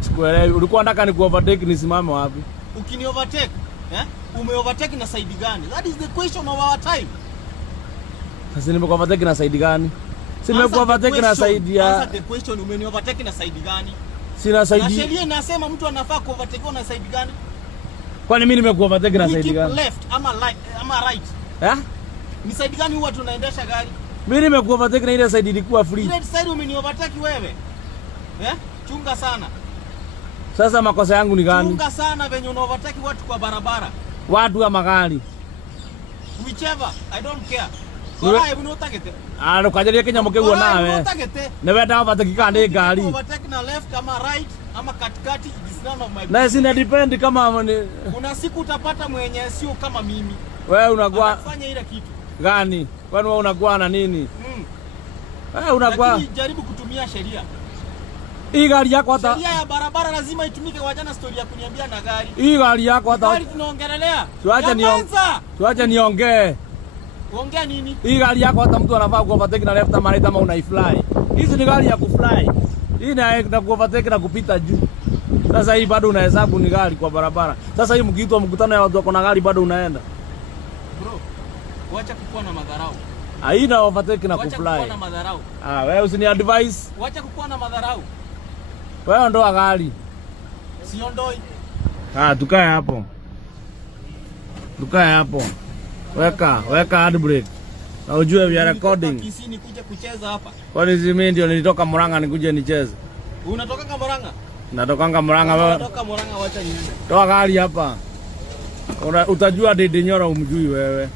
Sikuelewi. Ulikuwa unataka nikuovertake nisimame wapi? Ukini overtake, umeovertake na side gani? That is the question of our time. Sasa nimekuovertake na side gani? Si nimekuovertake na side ya. Answer the question, umeniovertake na side gani? Sina side. Na sheria inasema mtu anafaa kuovertake na side gani? Kwani mimi nimekuovertake na side gani? Left ama right? Ni side gani huwa tunaendesha gari? Mimi nimekuovertake na ile side ilikuwa free. Ile side umeniovertake wewe. Chunga sana. Sasa makosa yangu ni gani? Chunga sana venye unaovertake watu kwa barabara. Watu wa magari. Whichever, I don't care. Kora hebu notagete. Ukajalia Kenya mkegwa nawe. Na wewe dawa overtake kande gari. Overtake na left ama right ama katikati, it is none of my business. Na sina depend kama kuna siku utapata mwenye sio kama mimi. Wewe unakuwa fanya ile kitu. Gani? Kwani wewe unakuwa na nini? Unakuwa. Lakini jaribu kutumia sheria. Hii gari yako hata sheria ya barabara lazima itumike. Wajana story ya kuniambia na gari. Hii gari yako hata gari tunaongelelea. Tuache niongee. Kuongea nini? Hii gari yako hata mtu anafaa kuovertake na left ama right ama unaifly. Hizi ni gari ya kufly. Hii na kuovertake na kupita juu. Sasa hii bado unahesabu ni gari kwa barabara. Sasa hii mkiitwa mkutano ya watu wako na gari bado unaenda. Bro, wacha kukua na madharau. Haina overtake na kufly. Wacha kukua na madharau. Wewe usini advice. Wacha kukua na madharau. Wewe ondoa gari. Siondoi. Tukae hapo. Tukae hapo. Weka handbrake. Na ujue we are recording. Kisini kuja kucheza hapa. Kwani mimi ndio nilitoka Murang'a nikuje nicheze. Unatoka Murang'a? Natoka Murang'a wewe. Unatoka Murang'a, wacha niende. Toa gari hapa. Utajua Dede Nyoro umjui wewe.